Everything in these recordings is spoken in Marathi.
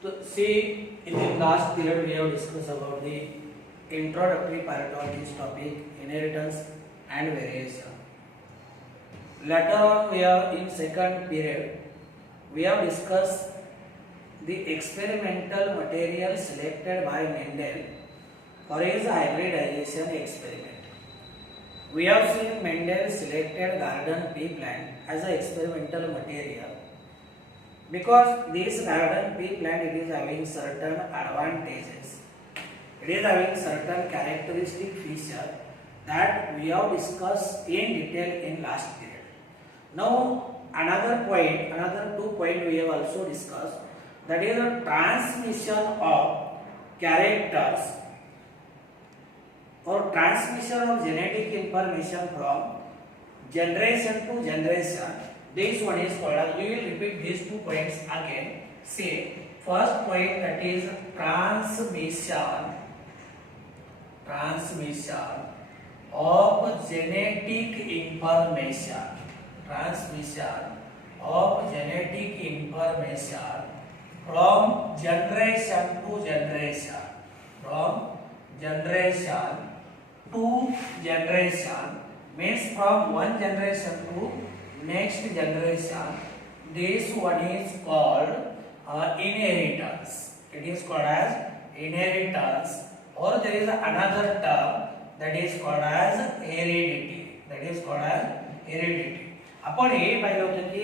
So see, in the last period we have discussed about the introductory part of this topic, inheritance and variation. Later on, we have in second period we have discussed the experimental material selected by Mendel for his hybridization experiment. We have seen Mendel selected garden pea plant as an experimental material because this garden pea plant it is having certain advantages. It is having certain characteristic feature that we have discussed in detail in last period. Now another point, another 2 points we have also discussed, that is the transmission of characters or transmission of genetic information from generation to generation. This one is called as, we will repeat these 2 points again. See, first point, that is transmission of genetic information. Transmission of genetic information from generation to generation. From generation to generation means from one generation to next generation. This one is called inheritance. It is called as inheritance, or there is another term that is called as heredity. That is called as heredity. आपण हे पाहिलं होतं की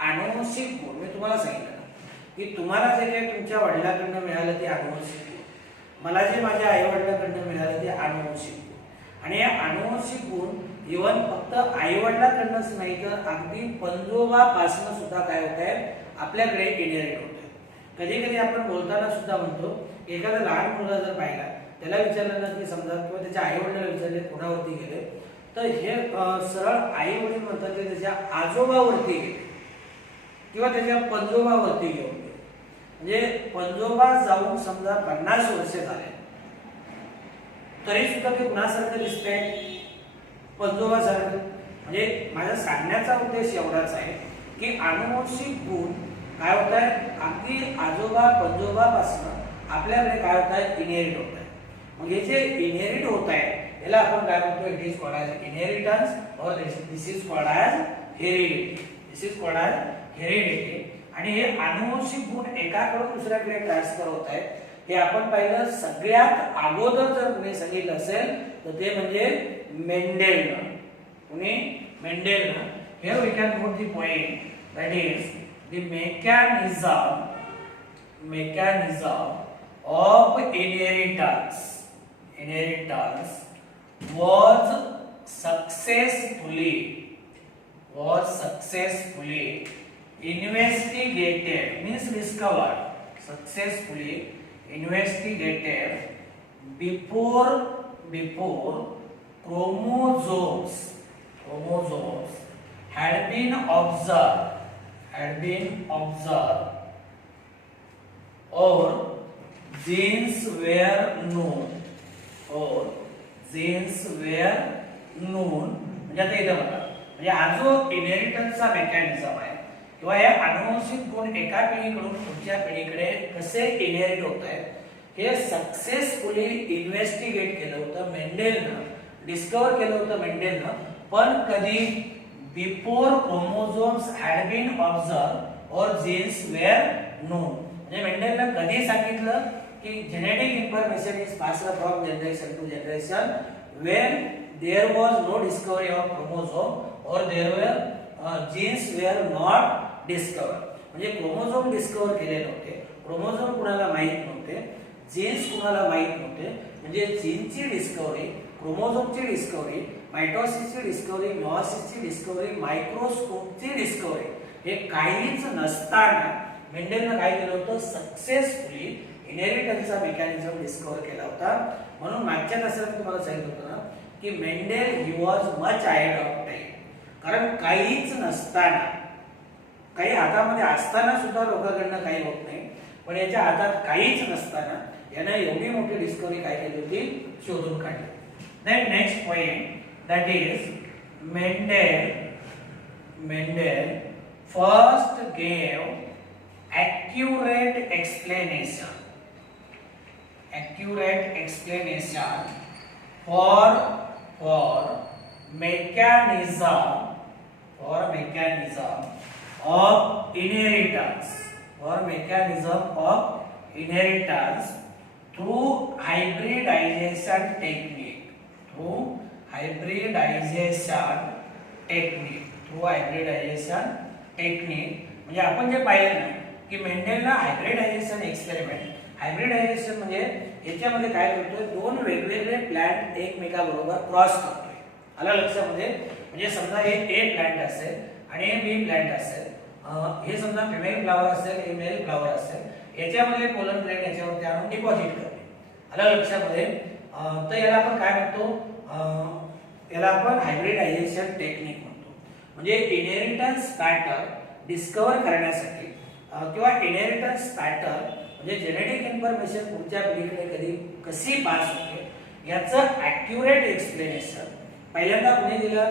अनुवंशिक गुण, मी तुम्हाला सांगितलं की तुम्हाला जे काही तुमच्या वडिलांकडून मिळालं ते अनुवंशिक गुण, मला जे माझ्या आई वडिलांकडून मिळालं ते अनुवंशिक गुण. आणि हे अनुवंशिक गुण इवन फक्त आई वडिलांकडूनच नाही तर अगदी पंजोबापासून सुद्धा काय होत आहे आपल्याकडे इनहेरिट होत आहे. कधी कधी आपण बोलताना सुद्धा म्हणतो, एखादा लहान मुलगा जर पाहिला, त्याला विचारलं ना की समजा किंवा त्याच्या आई वडिलांना विचारले कोणावरती गेले, तर हे सरळ आई वडील म्हणतात की त्याच्या आजोबावरती गेले किंवा त्याच्या पंजोबावरती घेऊन गेले. म्हणजे पंजोबा जाऊन समजा 50 वर्ष झाले तरी सुद्धा ते कुणासारखं दिसतंय, पंजोबासारखं. म्हणजे माझा सांगण्याचा उद्देश एवढाच आहे की अनुवंशिक गुण काय होत आहे, अगदी आजोबा पंजोबापासून आपल्याकडे काय होत आहे, इनहेरिट होत आहे. मग हे जे इनहेरिट होत आहे याला आपण काय म्हणतो, it is called as inheritance और this is called as heredity. This is called as heredity. आणि हे अनुवंशिक गुण एकाकडून दुसऱ्याकडे ट्रान्सफर होत आहे. हे आपण पाहिलं सगळ्यात अगोदर जर कुणी सांगितलं असेल तर ते म्हणजे मेंडेलनं. कुणी? मेंडेलनं. Here we can note the point, that is the mechanism of inheritance was successfully investigated, means discovered, successfully investigated before chromosomes had been observed or genes were known. म्हणजे आता इथं बघा, म्हणजे हा जो इनहेरिटन्सचा मेकॅनिझम आहे किंवा हे अनुवंशिक गुण एका पिढीकडून पुढच्या पिढीकडे कसे इनहेरिट होत आहेत हे सक्सेसफुली इन्व्हेस्टिगेट केलं होतं मेंडेलनं, डिस्कवर केलं होतं मेंडेलनं. पण कधी? Before chromosomes had been observed or genes were known. म्हणजे मेंडेलनं कधी सांगितलं की genetic information is passed from generation to generation when there was no discovery of chromosome or there were genes were not discovered. म्हणजे क्रोमोझोम डिस्कवर केले नव्हते, क्रोमोझोम कुणाला माहित नव्हते, जीन्स कुणाला माहित नव्हते. म्हणजे जीनची डिस्कवरी, क्रोमोझोमची डिस्कवरी, मायटोसिसची डिस्कवरी, मेयोसिसची डिस्कवरी, मायक्रोस्कोपची डिस्कवरी हे काहीच नसताना मेंडेलनं काय केलं होतं, सक्सेसफुली इनहेरिटन्सचा मेकॅनिझम डिस्कवर केला होता. म्हणून मागच्या तासात तुम्हाला सांगितलं होतं ना की Mendel he was much ahead of time. कारण काहीच नसताना, काही हातामध्ये असताना सुद्धा लोकांकडनं काही होत नाही, पण याच्या हातात काहीच नसताना यानं एवढी मोठी डिस्कवरी काय केली होती, शोधून काढली. Then next point, that is Mendel first gave accurate explanation for mechanism of inheritance through hybridization technique म्हणजे आपण जे पाहिलं ना की मेंडेलला हायब्रिडायझेशन म्हणजे याच्यामध्ये काय करतोय, दोन वेगवेगळे प्लांट एकमेकाबरोबर क्रॉस करतोय. आला लक्षामध्ये? म्हणजे समजा हे ए प्लांट असेल आणि हे बी प्लांट असेल, हे समजा फिमेल फ्लावर असेल, हे मेल फ्लावर असेल, याच्यामध्ये पोलन ग्रेन याच्यावरती आणून डिपॉझिट करते. आला लक्षामध्ये? तर याला आपण काय म्हणतो, याला आपण हायब्रिडायझेशन टेक्निक म्हणतो. म्हणजे इनहेरिटन्स पॅटर्न डिस्कव्हर करण्यासाठी किंवा इनहेरिटन्स पॅटर्न म्हणजे जेनेटिक इन्फॉर्मेशन पुढच्या पिढीकडे कशी पास होते याचं ॲक्युरेट एक्सप्लेनेशन पहिल्यांदा कोणी दिलं?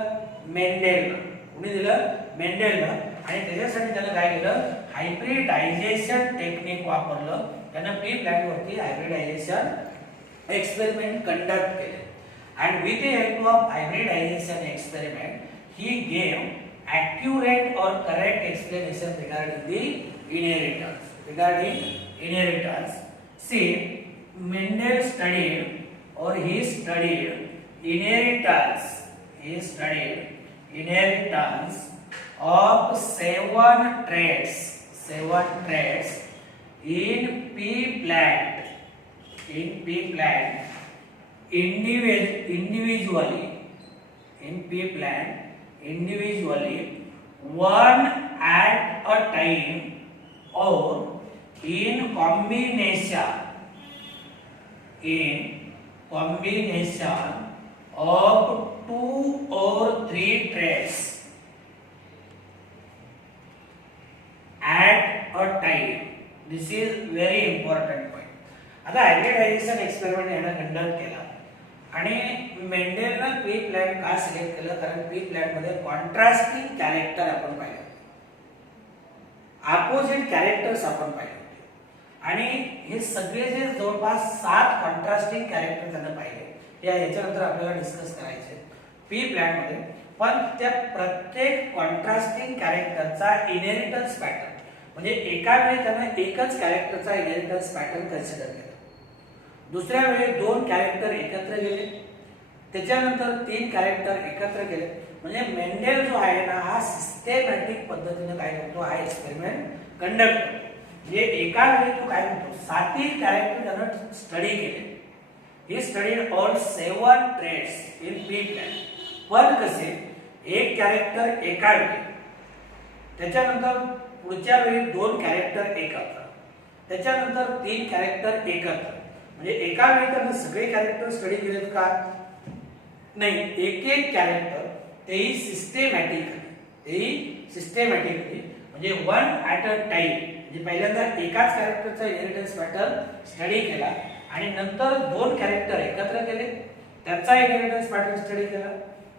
मेंडेलनं. आणि त्याच्यासाठी त्यानं काय केलं? हायब्रिडायझेशन टेक्निक वापरलं. त्यानं पी प्लांट वरती हायब्रिडायझेशन एक्सपेरिमेंट कंडक्ट केले. And with the help of hybridization experiment, he gave accurate or correct explanation regarding the inheritance. See, Mendel studied inheritance of seven traits in pea plant individually, one at a time or in combination of two or three traits at a time. This is very important point. आता हायब्रिडायझेशन एक्सपेरिमेंट यानं कंडक्ट केला आणि मेंडेलनं पी प्लांट का सिलेक्ट केलं? कारण पी प्लांट मध्ये कॉन्ट्रास्टिंग कॅरेक्टर आपण पाहिले, अपोजिट कॅरेक्टर्स आपण पाहिले होते आणि हे सगळे जे जवळपास 7 कॉन्ट्रास्टिंग कॅरेक्टर त्यानं पाहिले. याच्यानंतर आपल्याला डिस्कस करायचे पी प्लांट मध्ये. पण त्या प्रत्येक कॉन्ट्रास्टिंग कॅरेक्टरचा इनहेरिटन्स पॅटर्न म्हणजे एका वेळी त्यानं एकच कॅरेक्टरचा इनहेरिटन्स पॅटर्न कन्सिडर केला, दुसऱ्या वेळी 2 कॅरेक्टर एकत्र गेले, त्याच्यानंतर 3 कॅरेक्टर एकत्र केले. म्हणजे मेंडेल जो आहे ना हा सिस्टेमॅटिक पद्धतीने काय करतो, हा एक्सपेरिमेंट कंडक्ट करतो. म्हणजे एका वेळी तो काय म्हणतो 7 कॅरेक्टर त्यानं स्टडी केले. He studied all 7 traits in P plant. पण कसे? एक कॅरेक्टर एका वेळी, त्याच्यानंतर पुढच्या वेळी 2 कॅरेक्टर एकत्र, त्याच्यानंतर 3 कॅरेक्टर एकत्र. म्हणजे एका वेळी त्यानं सगळे कॅरेक्टर स्टडी केलेत का? नाही, एक कॅरेक्टर तेही सिस्टेमॅटिकली म्हणजे वन ॲट अ टाइम. म्हणजे पहिल्यांदा एकाच कॅरेक्टरचा इनहेरिटन्स पॅटर्न स्टडी केला आणि नंतर 2 कॅरेक्टर एकत्र केले, त्यांचा इनहेरिटन्स पॅटर्न स्टडी केला,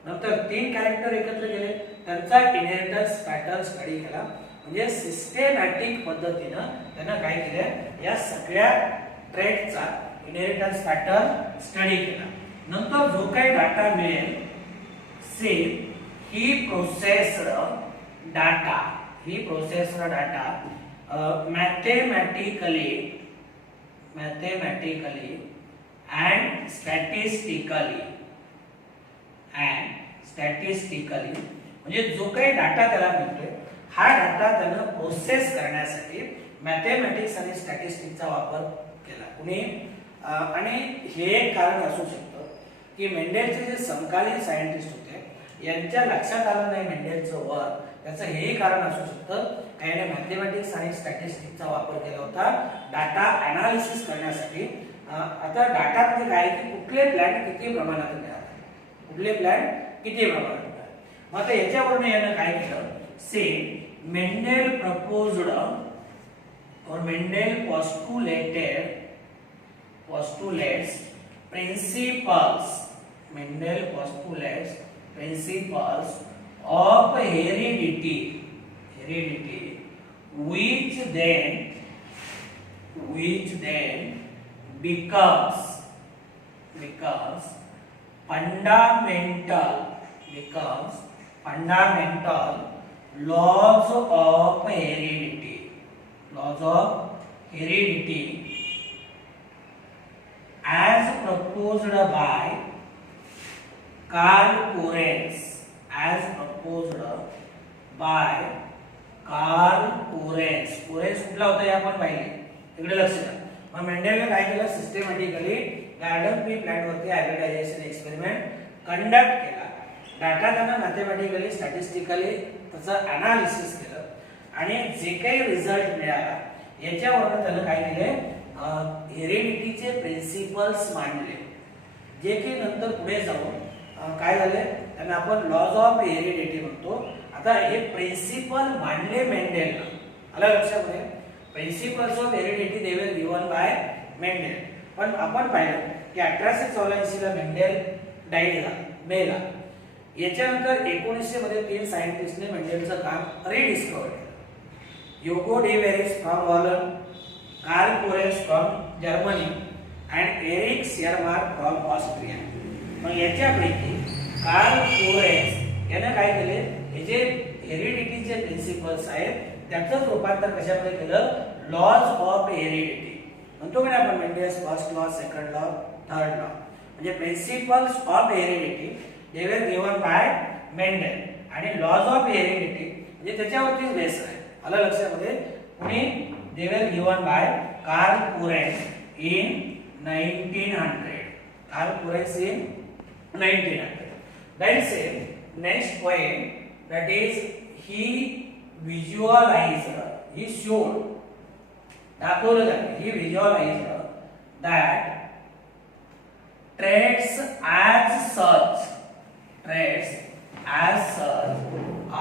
नंतर 3 कॅरेक्टर एकत्र केले, त्यांचा इनहेरिटन्स पॅटर्न स्टडी केला. म्हणजे सिस्टेमॅटिक पद्धतीनं त्यानं काय केलं, या सगळ्या ट्रेटचा इनहेरिटन्स पॅटर्न स्टडी केला. नंतर जो काही डाटा मिळेल ही processed data mathematically and statistically म्हणजे जो काही डाटा त्याला मिळतोय हा डाटा त्यानं प्रोसेस करण्यासाठी मॅथेमॅटिक्स आणि स्टॅटिस्टिक्सचा वापर केला. कुणी आणि हे एक कारण असू शकतं की मेंडेलचे जे समकालीन सायंटिस्ट होते यांच्या लक्षात आलं नाही मेंडेलचं वर्क. त्याचं हे कारण असू शकतं त्याने मॅथेमॅटिक्स आणि स्टॅटिस्टिक्सचा वापर केला होता डाटा ॲनालिसिस करण्यासाठी. आता डाटा म्हणजे काय की कुठले प्लॅंट किती प्रमाणात मिळाले, मग आता याच्यावरून यानं काय केलं, Mendel proposed or Mendel postulates principles of heredity which then becomes fundamental laws of heredity as proposed by Karl Lorenz. कोरेन्स कुठला होता हे आपण पाहिले. इकडे लक्ष द्या. मग मेंडेलने काय केलं, सिस्टमॅटिकली गार्डन पी प्लॅंट वरती हायब्रिडायझेशन एक्सपेरिमेंट कंडक्ट केला. डाटा त्यांना मॅथमॅटिकली स्टॅटिस्टिकली त्याचं अनालिसिस केलं आणि जे काही रिझल्ट मिळाला याच्यावरून त्यानं काय केले, हेरिडिटीचे प्रिन्सिपल्स मांडले, जे की नंतर पुढे जाऊन काय झाले त्यांना आपण लॉज ऑफ हेरिडिटी म्हणतो. आता हे प्रिन्सिपल मांडले मेंडेलनं. आलं लक्षामध्ये, principles of heredity they were given by Mendel. पण आपण पाहिलं की 1884 ला मेंडेल डाईड झाला, मेला. याच्यानंतर 1900 मध्ये 3 सायंटिस्टने मेंडेलचं काम रिडिस्कवर केलं. Hugo de Vries from Holland, Carl Lorenz from Germany and Erich Tschermak from Austria. मग याच्यापैकी कार्ल लोरेन्झ याने काय केले, हे जे हेरिडिटीचे प्रिन्सिपल्स आहेत त्याचं रूपांतर कशामध्ये केलं, लॉज ऑफ हेरिडिटी म्हणतो की आपण Mendel's first law, second law, third law. म्हणजे principles of heredity they were given by Mendel आणि लॉज ऑफ हेरिडिटी म्हणजे त्याच्यावरतीच बेस आहे. आलं लक्षामध्ये. पुणे they were given by Carl Lorenz in 1900. Carl Lorenz in 1900. Then say next point, that is he visualized, he showed, दाखवलं त्याने, he visualized that traits as such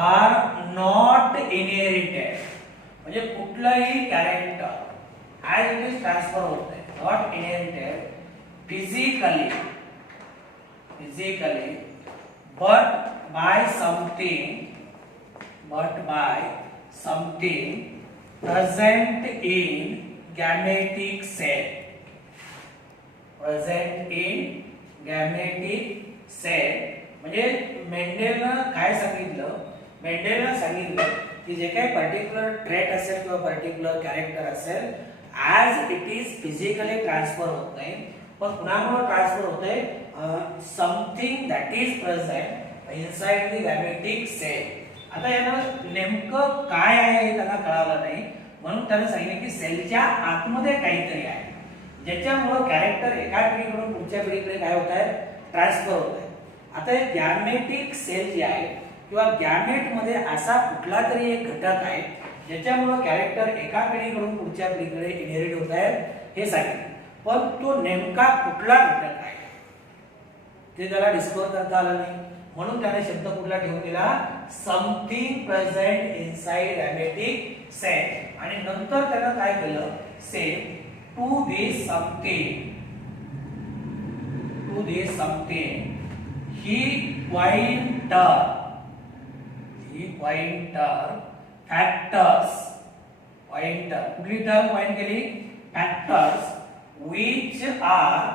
are not inherited. म्हणजे कुठलाही character as it is transfer होत नाही, not inherited physically but by something present in gametic cell. म्हणजे मेंडेलनं काय सांगितलं, की जे काही पर्टिक्युलर ट्रेट असेल किंवा पर्टिक्युलर कॅरेक्टर असेल as it is physically transfer होत नाही, पण कुणामुळे ट्रान्सफर होते, something that is present inside the gametic cell. आता यानं नेमकं काय आहे हे त्यांना कळालं नाही, म्हणून त्याने सांगितलं की सेलच्या आतमध्ये काहीतरी आहे ज्याच्यामुळे कॅरेक्टर एका पिढीकडून पुढच्या पिढीकडे काय होत आहे, ट्रान्सफर होत आहे. आता हे गॅमेटिक सेल जे आहे किंवा गॅमेट मध्ये असा कुठला तरी एक घटक आहे ज्याच्यामुळे कॅरेक्टर एका पिढीकडून पुढच्या पिढीकडे इनहेरिट होत आहे हे सांगितलं. पण तो नेमका कुठला घटक आहे ते त्याला डिस्कवर करता आलं नाही, म्हणून त्याने शब्द कुठला ठेवून दिला, something present inside gametic cell. आणि नंतर त्याने काय केलं, से टू दिस समथिंग ही पॉइंटर फॅक्टर्स, कुठली टर्म पॉइंट केली, factors which are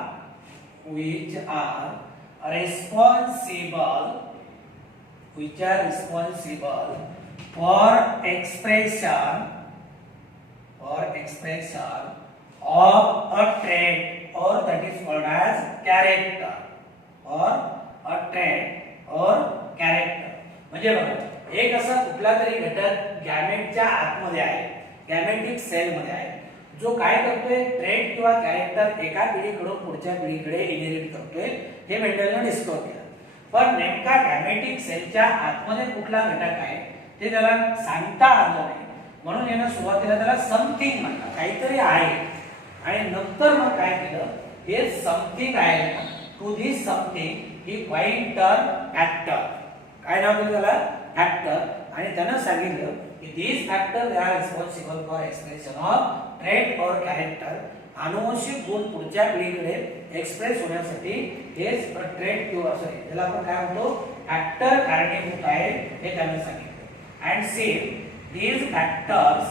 responsible for expression of a trait or that is called as character म्हणजे बघा, एक असा कुठला तरी घटक गॅमेटच्या आतमध्ये आहे, गॅमेटिक सेल मध्ये आहे, जो काय करतोय, ट्रेट किंवा कॅरेक्टर एका पिढीकडून पुढच्या पिढीकडे इनहेरिट करतोय. हे मेंडेलने डिस्कवर केलं. पण नेमका गॅमेटिक सेलच्या आतमध्ये कुठला घटक आहे ते त्याला सांगता आलं नाही, म्हणून यानं सुरुवातीला त्याला समथिंग म्हणलं, काहीतरी आहे. आणि नंतर मग काय केलं, हे समथिंग आहे टू दिस समथिंग ही पॉइंटर फॅक्टर, काय नाव दिलं त्याला, फॅक्टर. आणि त्यानं सांगितलं की these factors are responsible for expression of trait or character. अनुवंशिक गुण पुढच्या पिढीकडे एक्सप्रेस होण्यासाठी हेच ट्रेट किंवा त्याला आपण काय म्हणतो, फॅक्टर कारणीभूत आहे हे त्यानं सांगितलं. And see these factors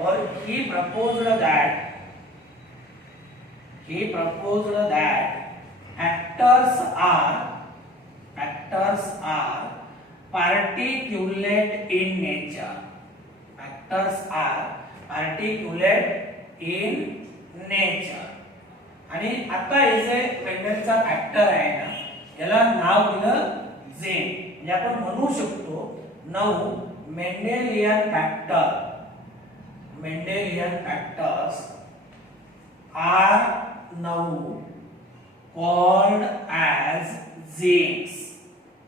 or he proposed that actors are particulate in nature. Actors are particulate in nature. आणि आता हे जे मेंडलचा फॅक्टर आहे ना, याला नाव दिलं झेन. म्हणजे आपण म्हणू शकतो 9 Mendelian factors are now called as genes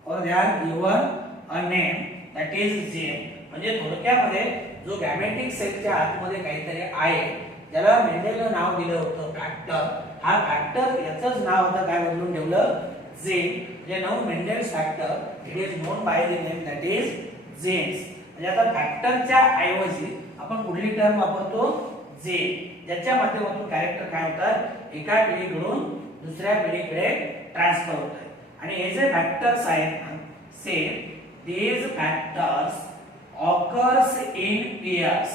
or they are given a name that is gene. म्हणजे थोडक्यामध्ये जो गॅमेटिक सेलच्या आतमध्ये काहीतरी आहे ज्याला मेंडेलने नाव दिलं होतं फॅक्टर, हा फॅक्टर याचंच नाव आता काय बदलून ठेवलं जीन. म्हणजे now Mendel's factor it is known by the name that is genes. म्हणजे आता फॅक्टरच्या ऐवजी आपण कुठली टर्म वापरतो जीन, ज्याच्या माध्यमातून कॅरेक्टर काय होतात एका पिढीकडून दुसऱ्या पिढीकडे ट्रान्सफर होतात. आणि हे जे फॅक्टर्स आहेत say these factors occurs in pairs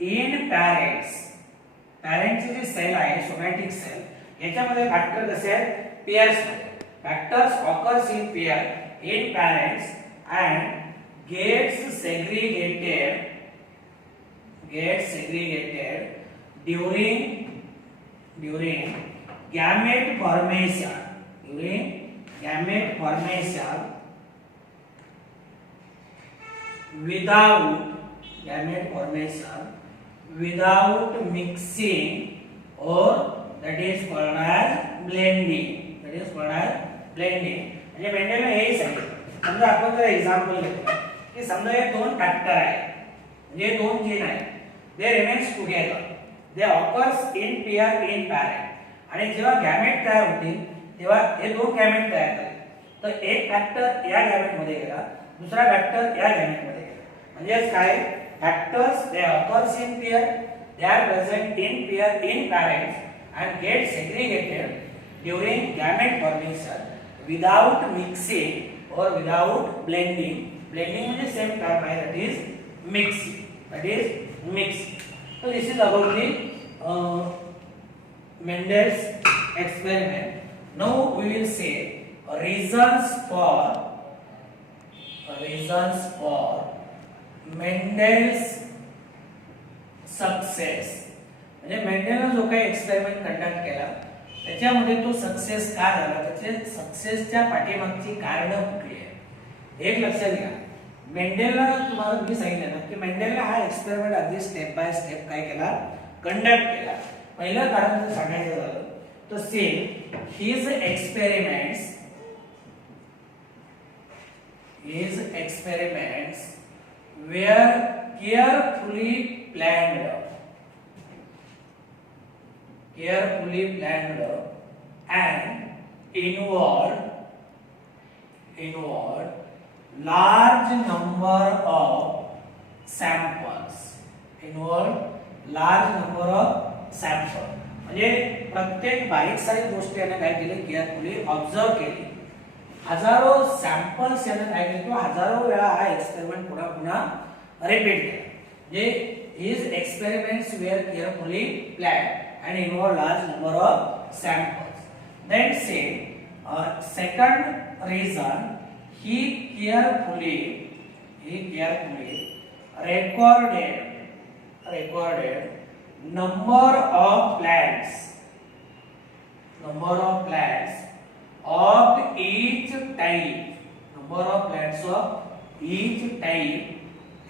in parents. पॅरेंटची जी सेल आहे सोमॅटिक सेल याच्यामध्ये फॅक्टर कसे आहेत पेयर्स मध्ये. Factors occurs in pair in parents and gets segregated during gamete formation without mixing or that is called as blending. म्हणजे मेंडेलने हेही सांगितलं. समजा आपण जर एक्झाम्पल घेतलं की समजा हे दोन फॅक्टर आहे म्हणजे दोन जीन आहे, they remains together, they occurs in pair in parent. आणि जेव्हा गॅमेट तयार होतील तेव्हा हे दोन गॅमेट तयार करतील. तर एक फॅक्टर या गॅमेट मध्ये गेला, दुसरा फॅक्टर या गॅमेट मध्ये गेला. म्हणजे काय factors they occurs in pair, they are present in pair in parents and get segregated during gamete formation without mixing or without blending. Blending is the same term that is mixing. So this is about the Mendel's experiment. Now we will say reasons for Mendel's success. म्हणजे मेंडेलने जो काही एक्सपेरिमेंट कंडक्ट केला त्याच्यामध्ये तो सक्सेस का झाला, त्याच्या सक्सेसच्या पाठीमागची कारण कुठली आहे एक लक्षात घ्या. मेंडेलने तुम्हाला मी सांगितलं ना की मेंडेलने हा एक्सपेरिमेंट अगदी स्टेप बाय स्टेप काय केला कंडक्ट केला. पहिलं कारण जर सांगायचं झालं तर same his experiments were carefully planned and involved large number of samples. म्हणजे प्रत्येक बारीक सारीक गोष्ट याने काय केली केअरफुली ऑब्झर्व केली. हजारो सॅम्पल्स याने काय केले किंवा हजारो वेळा हा एक्सपेरिमेंट पुन्हा रिपीट केला. जे his experiments were carefully planned and involve large number of samples. Then say second reason he carefully recorded number of plants of each type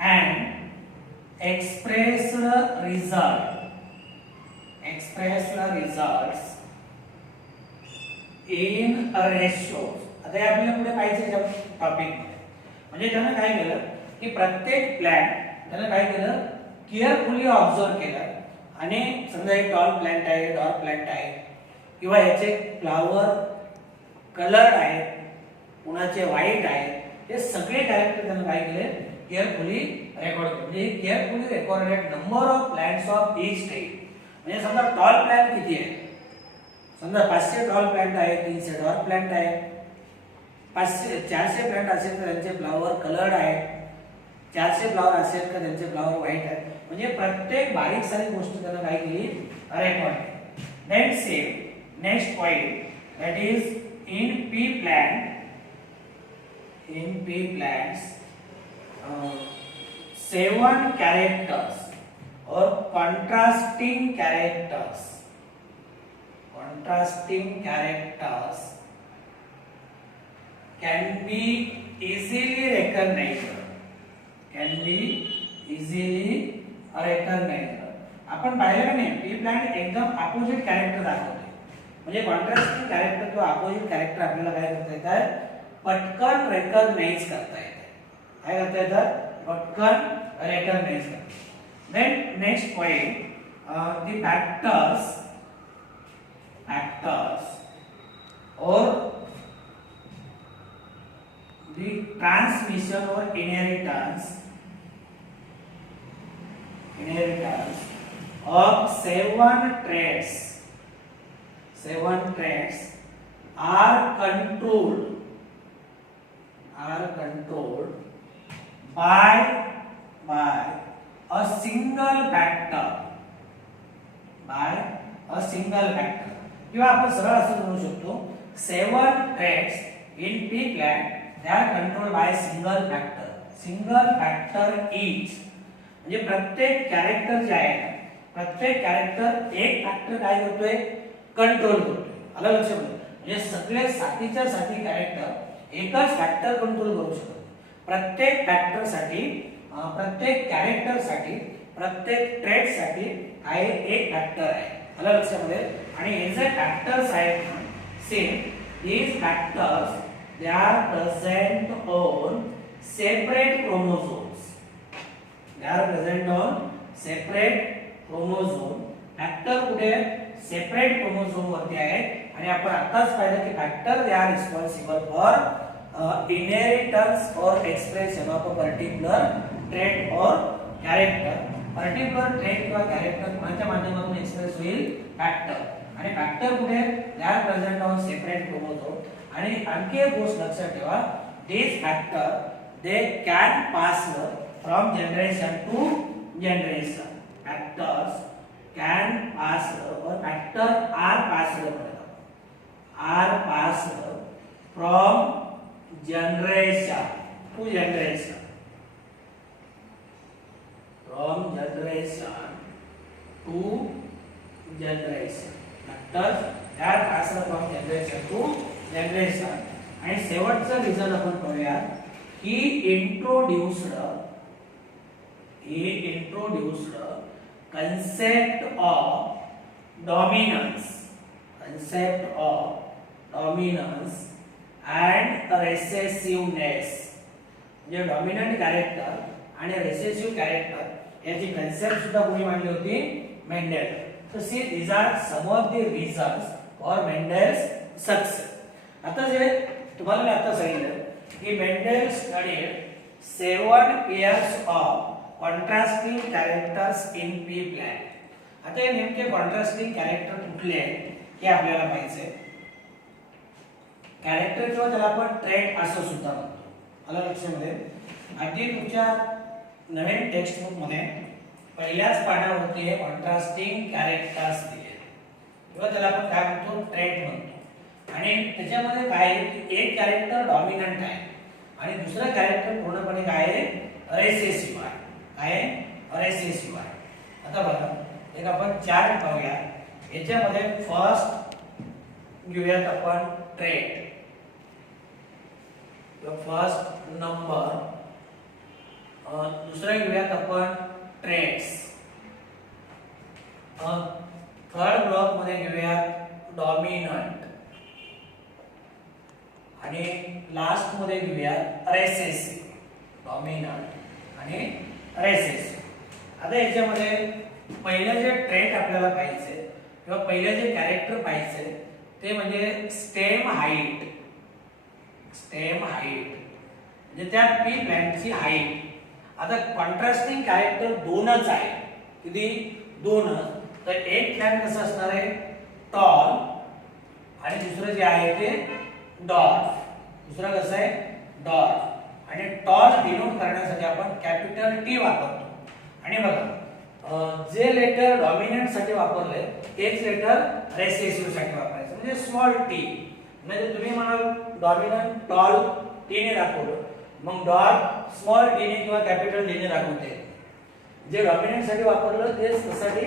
and expressed results in ratios. आता हे आपल्याला पुढे पाहिजे टॉपिक मध्ये. म्हणजे त्याने काय केलं की प्रत्येक प्लॅंट त्याने काय केलं केअरफुली ऑब्झर्व केलं. आणि समजा एक टॉल प्लॅंट आहे, डॉर्क प्लॅंट आहे किंवा याचे फ्लावर कलर आहेत, कुणाचे व्हाईट आहेत, हे सगळे कॅरेक्टर त्याने काय केले केअरफुली रेकॉर्ड केले. म्हणजे carefully recorded number of plants of each type. म्हणजे समजा टॉल प्लॅंट किती आहे, समजा 500 टॉल प्लॅंट आहे, 300 डॉर्क प्लॅंट आहे, 400 प्लॅंट असेल तर त्यांचे फ्लावर कलर्ड आहेत, चारशे फ्लावर असे आहेत का त्यांचे फ्लावर व्हाईट आहेत, म्हणजे प्रत्येक बारीक सारीक गोष्ट त्यांना काय केली record. Then say next point that is in pea plants 7 characters or contrasting characters can be easily recognized. आपण पाहिलं का नाही, पी प्लांट एकदम अपोजिट कॅरेक्टर दाखवते, म्हणजे कॉन्ट्रास्टिंग कॅरेक्टर किंवा अपोजिट कॅरेक्टर आपल्याला काय करता येतात, पटकन रेकॉग्नाइज करता येतात. काय करता येतात, पटकन रेकॉग्नाइज करता. Then next point, the factors or the transmission or inheritance of 7 traits are controlled by a single factor. किंवा आपण सरळ असं म्हणू शकतो, 7 traits in pea plant they are controlled by single factor each. म्हणजे प्रत्येक कॅरेक्टर जे आहे, प्रत्येक कॅरेक्टर एक फॅक्टर काय करतोय, कंट्रोल करतोय. आलं लक्षात? म्हणजे सगळे साथीच्या साथी कॅरेक्टर एकच फॅक्टर कंट्रोल करू शकतो. प्रत्येक फॅक्टर साठी, प्रत्येक कॅरेक्टर साठी, प्रत्येक ट्रेट साठी काय एक फॅक्टर आहे. आलं लक्षामध्ये? आणि हे जे फॅक्टर्स आहेत, same these factors they are present on separate chromosomes. Factor कुठे, सेपरेट क्रोमोझोम वरती आहेत. आणि आपण आताच पाहिलं की factor they are responsible for inheritance or expression of a particular trait or character. Particular trait किंवा कॅरेक्टर कोणाच्या माध्यमातून एक्सप्रेस होईल, फॅक्टर. आणि फॅक्टर कुठे, they are present on separate chromosome. आणि आणखी एक गोष्ट लक्षात ठेवा, this factor they can pass from generation to generation. Factors can pass or factor are passed from generation to generation. Factors that pass from generation to generation. आणि शेवटचं रिझन आपण पाहूया. He introduced concept of dominance and recessiveness. म्हणजे डॉमिनंट कॅरेक्टर आणि रेसेसिव्ह कॅरेक्टर याची कन्सेप्ट सुद्धा कोणी मांडली होती, Mendel. So see, these are some of the reasons for Mendel's success. आता जे तुम्हाला मी आता सांगितलं की Mendel studied 7 pairs of contrasting characters in pea plant. आता हे नेमके कॉन्ट्रास्टिंग कॅरेक्टर कुठले आहेत हे आपल्याला माहिती आहे. कॅरेक्टर किंवा त्याला आपण ट्रेट असं सुद्धा म्हणतो. आलं लक्षामध्ये? अगदी तुमच्या नवीन टेक्स्ट बुक मध्ये पहिल्याच पानावरती हे कॉन्ट्रास्टिंग कॅरेक्टर्स दिले किंवा त्याला आपण काय म्हणतो, ट्रेट म्हणतो. आणि त्याच्यामध्ये काय आहे की एक कॅरेक्टर डॉमिनंट आहे आणि दुसरा कॅरेक्टर पूर्णपणे काय आहे, रेसेसिव्ह आहे. काय आहे, रेसेसिव्ह आहे. आता बघा, एक आपण चार्ट पाहूया. याच्यामध्ये फर्स्ट घेऊयात आपण ट्रेट, फर्स्ट नंबर. दुसरा घेऊयात आपण ट्रेट्स. थर्ड ब्लॉक मध्ये घेऊया डॉमिनंट आणि लास्ट मध्ये घेऊया रेसेसिव्ह. डॉमिनंट आणि रेसेसिव्ह. आता याच्यामध्ये पहिलं जे ट्रेट आपल्याला पाहिजे किंवा पहिलं जे कॅरेक्टर पाहिजे ते म्हणजे स्टेम हाईट. म्हणजे त्या पी प्लांटची हाईट. आता कॉन्ट्रास्टिंग कॅरेक्टर दोनच आहे. किती? दोनच. तर एक प्लांट कसं असणार आहे, टॉल, आणि दुसरं जे आहे ते डॉर्फ. दुसरं कसं आहे, डॉर्फ. आणि टॉल डिनोट करण्यासाठी आपण कॅपिटल टी वापरतो. आणि बघा जे लेटर डॉमिनंट साठी वापरले तेच लेटर रेसेसिव्ह साठी वापरायचं, म्हणजे स्मॉल टी. म्हणजे तुम्ही म्हणाल डॉमिनंट टॉल टी ने दाखवलं, मग डॉल स्मॉल टी ने किंवा कॅपिटल टी ने दाखवते. जे डॉमिनंट साठी वापरलं तेच त्यासाठी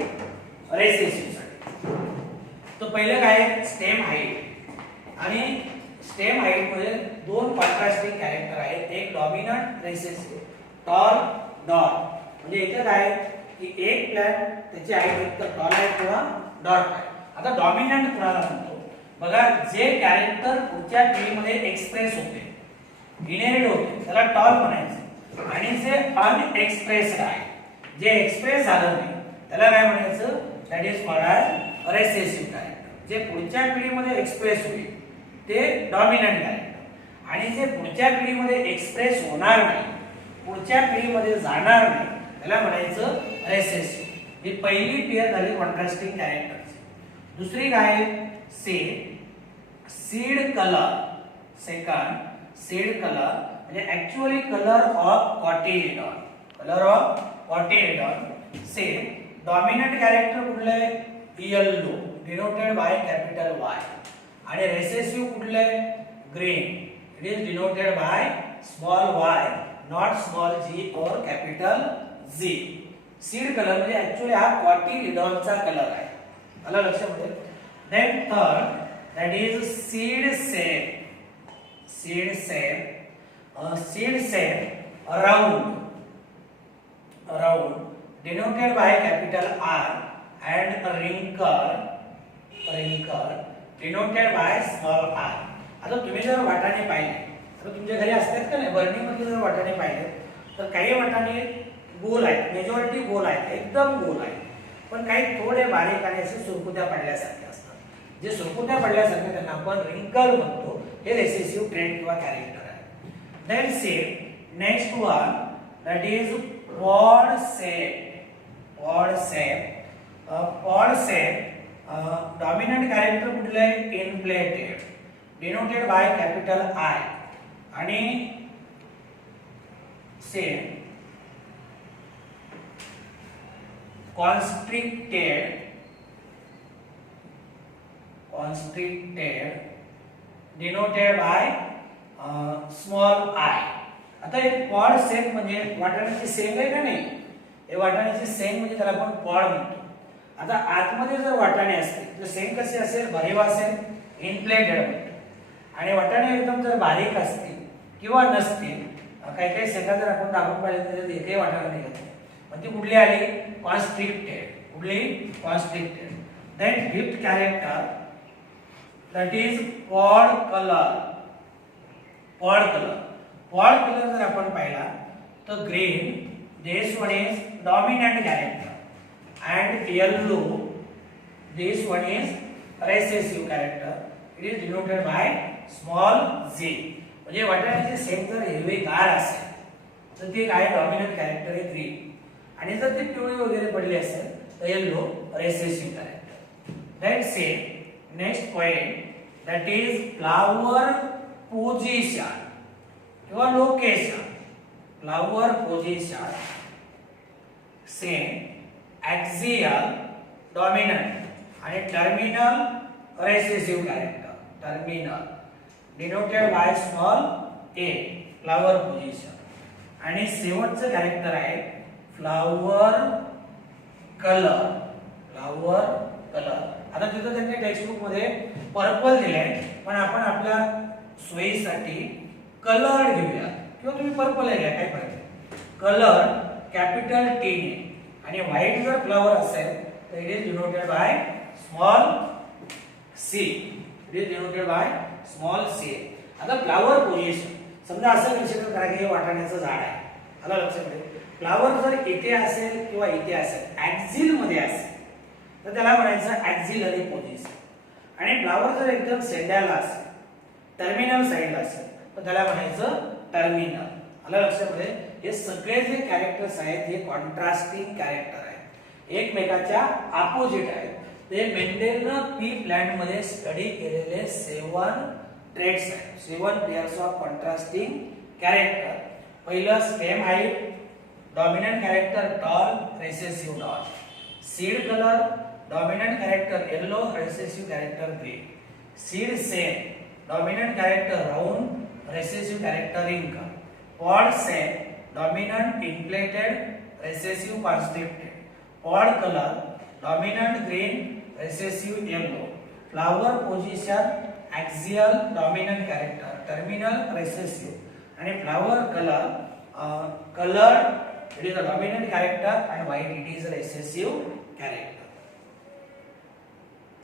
रेसेसिव्ह साठी. तर पहिलं काय स्टेम हाईट. आणि स्टेम हाईट मध्ये दोन कॉन्ट्रास्टिंग कॅरेक्टर आहेत, एक डॉमिनंट रेसेसिव्ह टॉल डॉट. म्हणजे इथे काय की एक प्लॅंट त्याची हाईट एक तर टॉल आहे किंवा डॉट आहे. आता डॉमिनंट कुणाला म्हणतो बघा, जे कॅरेक्टर पुढच्या पिढीमध्ये एक्सप्रेस होते, इनहेरिट होते, त्याला टॉल म्हणायचं. आणि जे अनएक्सप्रेस्ड आहे, जे एक्सप्रेस झालं नाही, त्याला काय म्हणायचं, that is called as recessive character. जे पुढच्या पिढीमध्ये एक्सप्रेस होईल ते डॉमिनंट कॅरेक्टर. आणि जे पुढच्या पिढीमध्ये एक्सप्रेस होणार नाही, पुढच्या पिढीमध्ये जाणार नाही, त्याला म्हणायचं रेसेसिव्ह. ही पहिली पेयर झाली कॉन्ट्रास्टिंग कॅरेक्टरची. दुसरी काय seed colour. Second seed colour म्हणजे actually colour of cotyledon. Colour of cotyledon. Seed dominant character कुठलं आहे, yellow denoted by capital Y. आणि रेसेसिव्ह कुठलं आहे, green. It is denoted by small Y, not small G or capital G. Seed colour म्हणजे ऍक्च्युअली हा कॉटिलिडॉनचा कलर आहे. आला लक्षामध्ये. Then third that is seed shape. Seed shape round denoted by capital R and wrinkle denoted by small r. आता तुम्ही जर वाटाणे पाहिले तर तुमच्या घरी असतात का नाही, बरणीमध्ये जर वाटाणे पाहिले तर काही वाटाणे गोल आहेत, मेजॉरिटी गोल आहेत, एकदम गोल आहेत. पण काही थोडे बारीक आणि असे सुरकुत्या पडल्यासारखे असतात. जे सुरकुत्या पडल्यासारखे त्यांना आपण रिंकल म्हणतो. हे रेसेसिव्ह ट्रेट किंवा कॅरेक्टर आहे. Then see next one that is pod shape. Pod shape dominant character कुठले आहे, inflated denoted by capital I. आणि same constricted denoted by small I. आता एक पॉड शेप म्हणजे वाटाण्याची शेंग आहे का नाही, हे वाटाण्याची शेंग म्हणजे त्याला आपण पॉड म्हणतो. आता आतमध्ये जर वाटाणे असतील तर शेंग कशी असेल, भरीव असेल, इनफ्लेटेड म्हणतो. आणि वाटाणे एकदम जर बारीक असतील किंवा नसतील, काही काही शेंगा जर आपण दाबून पाहिले तर एकही वाटाणा नाही येत, पण ती कुठली आली, कॉन्स्ट्रिक्टेड. कुठली, constricted. Then fifth character that is pod color. pod color जर आपण पाहिला तर green, this one is dominant character, and yellow, this one is recessive character. It is denoted by small z. म्हणजे वाटाण्याची शेंग जर हिरवीगार असेल तर ती काय डॉमिनंट कॅरेक्टर आहे ग्रीन. आणि जर ती पिवळी वगैरे पडली असेल तर yellow recessive character. Then say next point that is flower position किंवा location. flower position same axial dominant आणि terminal recessive character. terminal denoted by small a. flower position. आणि शेवटचं कॅरेक्टर आहे फ्लावर कलर. आता तिथं त्यांनी टेक्स्ट बुक मध्ये पर्पल दिले, पण आपण आपल्या सोयीसाठी कलर घेऊया किंवा तुम्ही पर्पल घ्या, काय फरक आहे. कलर कॅपिटल टी ने. आणि व्हाईट जर फ्लावर असेल तर it is denoted by small C. It is denoted by small C. आता फ्लावर पोझिशन समजा असं कन्सिडर करा की हे वाटाण्याचं झाड आहे. आला लक्षात. फ्लावर जर इथे असेल किंवा इथे असेल, ऍक्सिल मध्ये असेल तर त्याला म्हणायचं ऍक्सिलरी पोझिशन. आणि फ्लावर जर एकदम सेंटरला असेल, टर्मिनल साइडला असेल तर त्याला म्हणायचं टर्मिनल. आला लक्षामध्ये. हे सगळे जे कॅरेक्टर्स आहेत हे कॉन्ट्रास्टिंग कॅरेक्टर आहेत, एकमेकाच्या अपोजिट आहेत. ते मेंडेलनं पी प्लॅन मध्ये स्टडी केलेले 7 ट्रेट्स आहेत, 7 पेअर्स ऑफ कॉन्ट्रास्टिंग कॅरेक्टर. पहिलं stem height, dominant character tall, recessive डॉट. Seed colour, dominant character yellow, recessive character green. Seed shape, dominant character round, recessive character wrinkled. Pod shape, dominant inflated, recessive constricted. Pod colour, dominant green, recessive yellow. Flower position, axial, dominant character, terminal, recessive. आणि flower colour, colour, it is a dominant character, and white it is a recessive character.